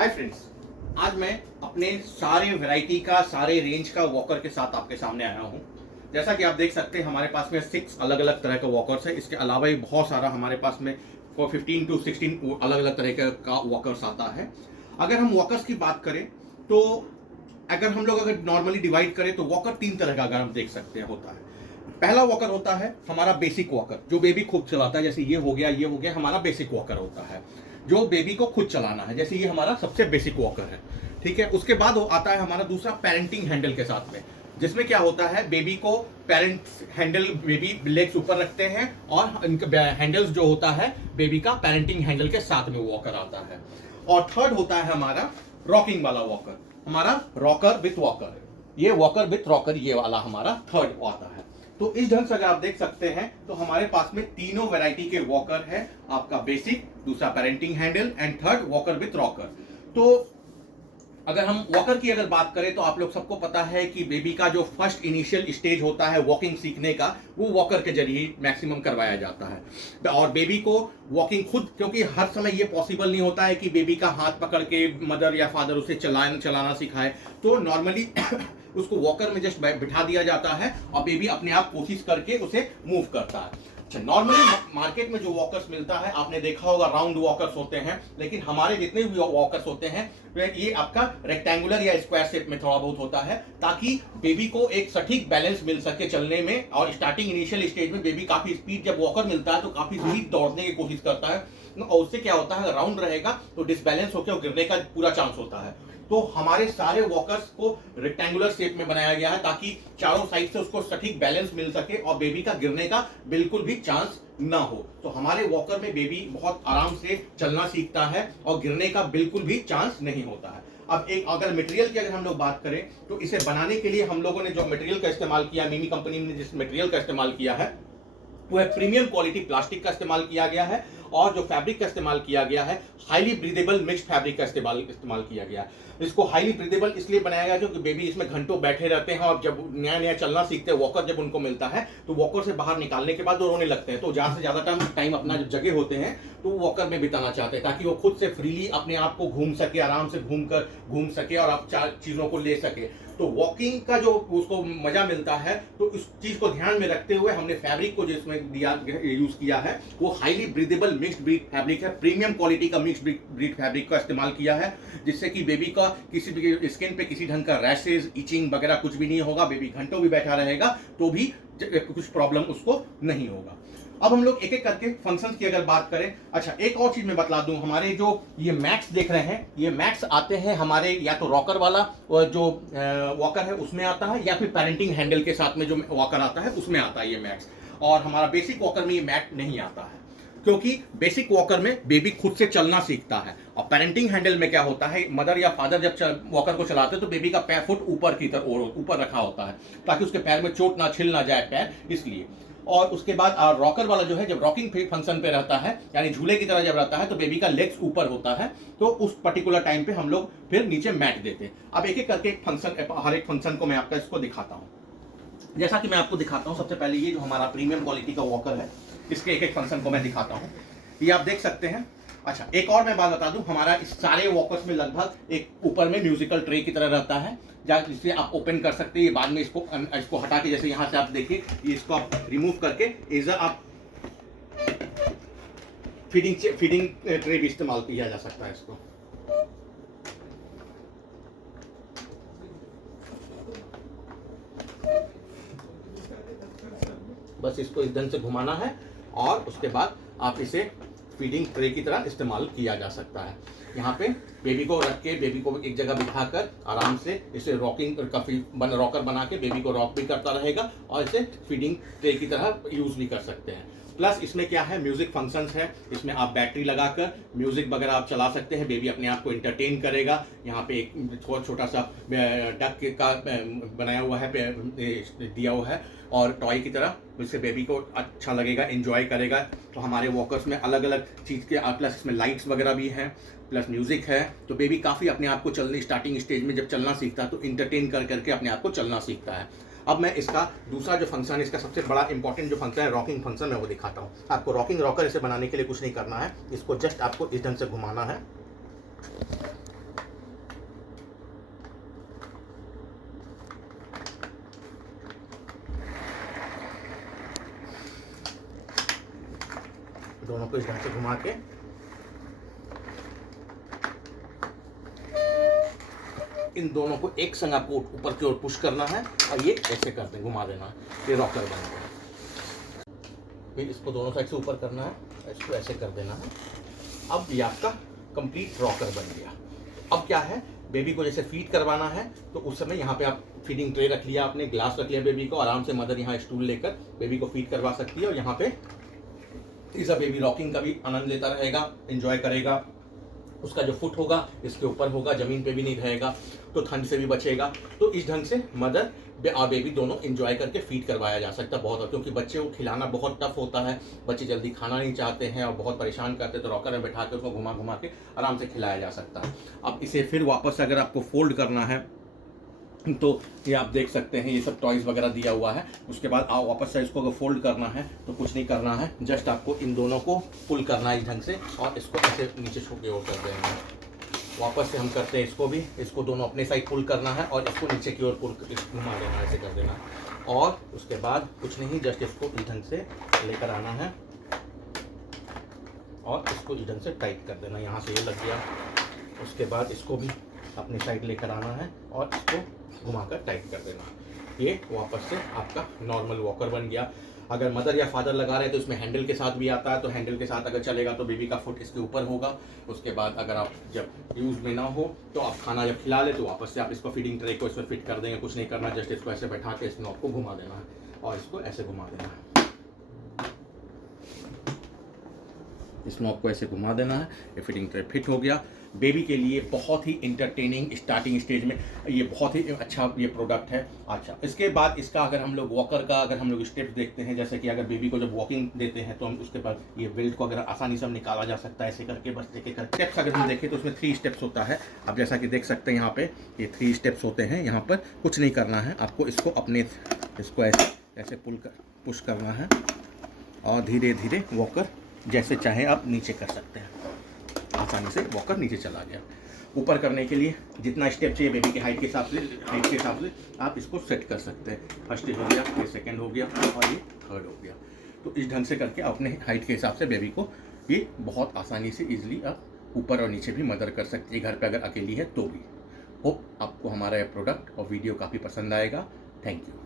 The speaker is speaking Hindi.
हाय फ्रेंड्स, आज मैं अपने सारे वैरायटी का सारे रेंज का वॉकर के साथ आपके सामने आया हूँ। जैसा कि आप देख सकते हैं हमारे पास में 6 अलग अलग तरह के वॉकर्स है। इसके अलावा भी बहुत सारा हमारे पास में 15 to 16 अलग अलग तरह का वॉकर्स आता है। अगर हम वॉकर्स की बात करें तो अगर हम लोग अगर नॉर्मली डिवाइड करें तो वॉकर 3 तरह का अगर हम देख सकते हैं होता है। पहला वॉकर होता है हमारा बेसिक वॉकर, जो बेबी खुद चलाता है। जैसे ये हो गया हमारा बेसिक वॉकर होता है जो बेबी को खुद चलाना है। जैसे ये हमारा सबसे बेसिक वॉकर है, ठीक है। उसके बाद आता है हमारा दूसरा पेरेंटिंग हैंडल के साथ में, जिसमें क्या होता है बेबी को पेरेंट्स हैंडल बेबी लेग्स ऊपर रखते हैं और इनका हैंडल्स जो होता है बेबी का पेरेंटिंग हैंडल के साथ में वॉकर आता है। और थर्ड होता है हमारा रॉकिंग वाला वॉकर, हमारा रॉकर विथ वॉकर। ये वॉकर विथ रॉकर ये वाला हमारा थर्ड आता है। तो इस ढंग से अगर आप देख सकते हैं तो हमारे पास में तीनों वैरायटी के वॉकर है, आपका बेसिक, दूसरा parenting handle and third walker with rocker. तो अगर हम वॉकर की अगर बात करें तो आप लोग सबको पता है कि बेबी का जो फर्स्ट इनिशियल स्टेज होता है वॉकिंग सीखने का, वो वॉकर के जरिए मैक्सिमम करवाया जाता है। और बेबी को वॉकिंग खुद, क्योंकि हर समय ये पॉसिबल नहीं होता है कि बेबी का हाथ पकड़ के मदर या फादर उसे चलाना सिखाए, तो नॉर्मली उसको वॉकर में जस्ट बिठा दिया जाता है और बेबी अपने आप कोशिश करके उसे मूव करता है। अच्छा, नॉर्मली मार्केट में जो वॉकर्स मिलता है आपने देखा होगा राउंड वॉकर्स होते हैं, लेकिन हमारे जितने भी वॉकर्स होते हैं ये आपका रेक्टेंगुलर या स्क्वायर शेप में थोड़ा बहुत होता है, ताकि बेबी को एक सटीक बैलेंस मिल सके चलने में। और स्टार्टिंग इनिशियल स्टेज में बेबी काफी स्पीड, जब वॉकर मिलता है तो काफी स्पीड दौड़ने की कोशिश करता है, और उससे क्या होता है राउंड रहेगा तो डिसबैलेंस होकर गिरने का पूरा चांस होता है। तो हमारे सारे वॉकर्स को रेक्टेंगुलर शेप में बनाया गया है ताकि चारों साइड से उसको सटीक बैलेंस मिल सके और बेबी का गिरने का बिल्कुल भी चांस ना हो। तो हमारे वॉकर में बेबी बहुत आराम से चलना सीखता है और गिरने का बिल्कुल भी चांस नहीं होता है। अब एक अगर मटेरियल की अगर हम लोग बात करें तो इसे बनाने के लिए हम लोगों ने जो मटेरियल का इस्तेमाल किया, मिमी कंपनी ने जिस मटेरियल का इस्तेमाल किया है वो है प्रीमियम क्वालिटी प्लास्टिक का इस्तेमाल किया गया है। और जो फैब्रिक का इस्तेमाल किया गया है हाईली ब्रीदेबल मिक्स्ड फैब्रिक का इस्तेमाल किया गया है। इसको हाईली ब्रीदेबल इसलिए बनाया गया क्योंकि बेबी इसमें घंटों बैठे रहते हैं और जब नया नया चलना सीखते हैं वॉकर जब उनको मिलता है तो वॉकर से बाहर निकालने के बाद वो रोने लगते हैं। तो ज्यादा से ज्यादा टाइम अपना जब जगह होते हैं तो वॉकर में बिताना चाहते हैं ताकि वो खुद से फ्रीली अपने आप को घूम सके, आराम से घूम सके और आप चार चीजों को ले सके। तो वॉकिंग का जो उसको मजा मिलता है, तो इस चीज को ध्यान में रखते हुए हमने फैब्रिक को जो इसमें यूज किया है वो highly breathable mixed breed fabric है। प्रीमियम क्वालिटी का मिक्स्ड ब्रीड फैब्रिक का इस्तेमाल किया है, जिससे कि बेबी का किसी भी स्किन पे किसी ढंग का रैशेज, इचिंग वगैरह कुछ भी नहीं होगा। बेबी घंटों भी बैठा रहेगा तो भी कुछ प्रॉब्लम उसको नहीं होगा। अब हम लोग एक एक करके फंक्शंस की अगर बात करें, अच्छा एक और चीज मैं बतला दूं, हमारे जो ये मैक्स देख रहे हैं ये मैक्स आते हैं हमारे या तो रॉकर वाला जो वॉकर है उसमें आता है, या फिर पेरेंटिंग हैंडल के साथ में जो वॉकर आता है उसमें आता है ये मैक्स। और हमारा बेसिक वॉकर में ये मैट नहीं आता है, क्योंकि बेसिक वॉकर में बेबी खुद से चलना सीखता है। और पेरेंटिंग हैंडल में क्या होता है, मदर या फादर जब वॉकर को चलाते हैं तो बेबी का पैर फुट ऊपर की तरफ ऊपर रखा होता है ताकि उसके पैर में चोट ना छिल ना जाए पैर, इसलिए। और उसके बाद रॉकर वाला जो है जब रॉकिंग फंक्शन पे रहता है यानी झूले की तरह जब रहता है तो बेबी का लेग्स ऊपर होता है, तो उस पर्टिकुलर टाइम पे हम लोग फिर नीचे मैट देते हैं। अब एक एक करके एक फंक्शन, हर एक फंक्शन को मैं आपका इसको दिखाता हूँ। जैसा कि मैं आपको दिखाता हूँ, सबसे पहले ये जो हमारा प्रीमियम क्वालिटी का वॉकर है इसके एक एक फंक्शन को मैं दिखाता हूँ, ये आप देख सकते हैं। अच्छा एक और मैं बात बता दूं, हमारा इस सारे वॉकर्स में लगभग एक ऊपर में म्यूजिकल ट्रे की तरह रहता है जिसे आप ओपन कर सकते हैं। ये बाद में इसको हटा के, जैसे यहाँ से आप देखिए ये इसको आप रिमूव करके इधर आप फीडिंग ट्रे भी इस्तेमाल किया जा सकता है इसको। बस इसको इस ढंग से घुमाना है और उसके बाद आप इसे फीडिंग ट्रे की तरह इस्तेमाल किया जा सकता है। यहाँ पे बेबी को रख के बेबी को एक जगह बिठाकर आराम से इसे रॉकर बना के बेबी को रॉक भी करता रहेगा और इसे फीडिंग ट्रे की तरह यूज भी कर सकते हैं। प्लस इसमें क्या है, म्यूजिक फंक्शंस है, इसमें आप बैटरी लगाकर म्यूजिक वगैरह आप चला सकते हैं, बेबी अपने आप को एंटरटेन करेगा। यहाँ पे एक छोटा सा डक का बनाया हुआ है, दिया हुआ है और टॉय की तरह, इससे बेबी को अच्छा लगेगा, एंजॉय करेगा। तो हमारे वॉकर्स में अलग अलग चीज़ के प्लस इसमें लाइट्स वगैरह भी हैं, प्लस म्यूजिक है, तो बेबी काफ़ी अपने आप को चलने स्टार्टिंग स्टेज में जब चलना सीखता है तो इंटरटेन करके अपने आप को चलना सीखता है। अब मैं इसका दूसरा जो फंक्शन है, इसका सबसे बड़ा इंपॉर्टेंट जो फंक्शन है रॉकिंग फंक्शन, मैं वो दिखाता हूँ आपको। रॉकिंग रॉकर इसे बनाने के लिए कुछ नहीं करना है, इसको जस्ट आपको इस ढंग से घुमाना है दोनों को इस ढंग से घुमा के इन दोनों को एक संग आपको ऊपर की ओर पुश करना है और ये ऐसे कर दें, घुमा देना है, ये रॉकर बन गया। फिर इसको दोनों साइड से ऊपर करना है, इसको ऐसे कर देना है। अब ये आपका कंप्लीट रॉकर बन गया। अब क्या है, बेबी को जैसे फीड करवाना है तो उस समय यहाँ पे आप फीडिंग ट्रे रख लिया, आपने ग्लास रख लिया बेबी को, आराम से मदर यहाँ स्टूल लेकर बेबी को फीड करवा सकती है और यहाँ पे इस बेबी रॉकिंग का भी आनंद लेता रहेगा, एंजॉय करेगा। उसका जो फुट होगा इसके ऊपर होगा, जमीन पे भी नहीं रहेगा, तो ठंड से भी बचेगा। तो इस ढंग से मदर और बेबी दोनों एंजॉय करके फीड करवाया जा सकता है बहुत, क्योंकि बच्चे को खिलाना बहुत टफ होता है, बच्चे जल्दी खाना नहीं चाहते हैं और बहुत परेशान करते हैं, तो रॉकर में बैठा के उसको घुमा घुमा के आराम से खिलाया जा सकता है। अब इसे फिर वापस अगर आपको फोल्ड करना है तो ये आप देख सकते हैं, ये सब टॉयज वगैरह दिया हुआ है। उसके बाद आप वापस से इसको अगर फोल्ड करना है तो कुछ नहीं करना है, जस्ट आपको इन दोनों को पुल करना है इस ढंग से और इसको ऐसे नीचे छू के ओर कर देना है। वापस से हम करते हैं इसको भी, इसको दोनों अपने साइड पुल करना है और इसको नीचे की ओर पुल घुमा देना है, ऐसे कर देना है। और उसके बाद कुछ नहीं, जस्ट इसको इस ढंग से लेकर आना है और इसको इस ढंग से टाइट कर देना। यहाँ से ये लग गया, उसके बाद इसको भी अपनी साइड लेकर आना है और इसको घुमाकर टाइट कर देना। ये वापस से आपका नॉर्मल वॉकर बन गया। अगर मदर या फादर लगा रहे हैं तो इसमें हैंडल के साथ भी आता है, तो हैंडल के साथ अगर चलेगा तो बेबी का फुट इसके ऊपर होगा। उसके बाद अगर आप जब यूज़ में ना हो तो आप खाना जब खिला ले तो वापस से आप इसको फीडिंग ट्रे को इसमें फिट कर देंगे, कुछ नहीं करना, जस्ट इसको ऐसे बैठा के इस नॉब को घुमा देना है और इसको ऐसे घुमा देना है, इस नॉब को ऐसे घुमा देना है। ये फिटिंग ट्रे फिट हो गया। बेबी के लिए बहुत ही इंटरटेनिंग स्टार्टिंग स्टेज में ये बहुत ही अच्छा ये प्रोडक्ट है। अच्छा, इसके बाद इसका अगर हम लोग वॉकर का अगर हम लोग स्टेप्स देखते हैं, जैसे कि अगर बेबी को जब वॉकिंग देते हैं तो हम उसके बाद ये बेल्ट को अगर आसानी से हम निकाला जा सकता है, ऐसे करके बस देखे कर स्टेप्स अगर हम देखें तो उसमें 3 स्टेप्स होता है। अब जैसा कि देख सकते हैं यहाँ पे ये 3 स्टेप्स होते हैं। यहाँ पर कुछ नहीं करना है, आपको इसको अपने इसको ऐसे ऐसे पुश करना है और धीरे धीरे वॉकर जैसे चाहे आप नीचे कर सकते हैं। आसानी से वॉकर नीचे चला गया। ऊपर करने के लिए जितना स्टेप चाहिए बेबी की हाइट के हिसाब से आप इसको सेट कर सकते हैं। फर्स्ट हो गया, ये सेकंड हो गया और ये थर्ड हो गया। तो इस ढंग से करके अपने हाइट के हिसाब से बेबी को ये बहुत आसानी से इजीली आप ऊपर और नीचे भी मदर कर सकती है, घर पे अगर अकेली है तो भी। होप आपको हमारा ये प्रोडक्ट और वीडियो काफ़ी पसंद आएगा। Thank you.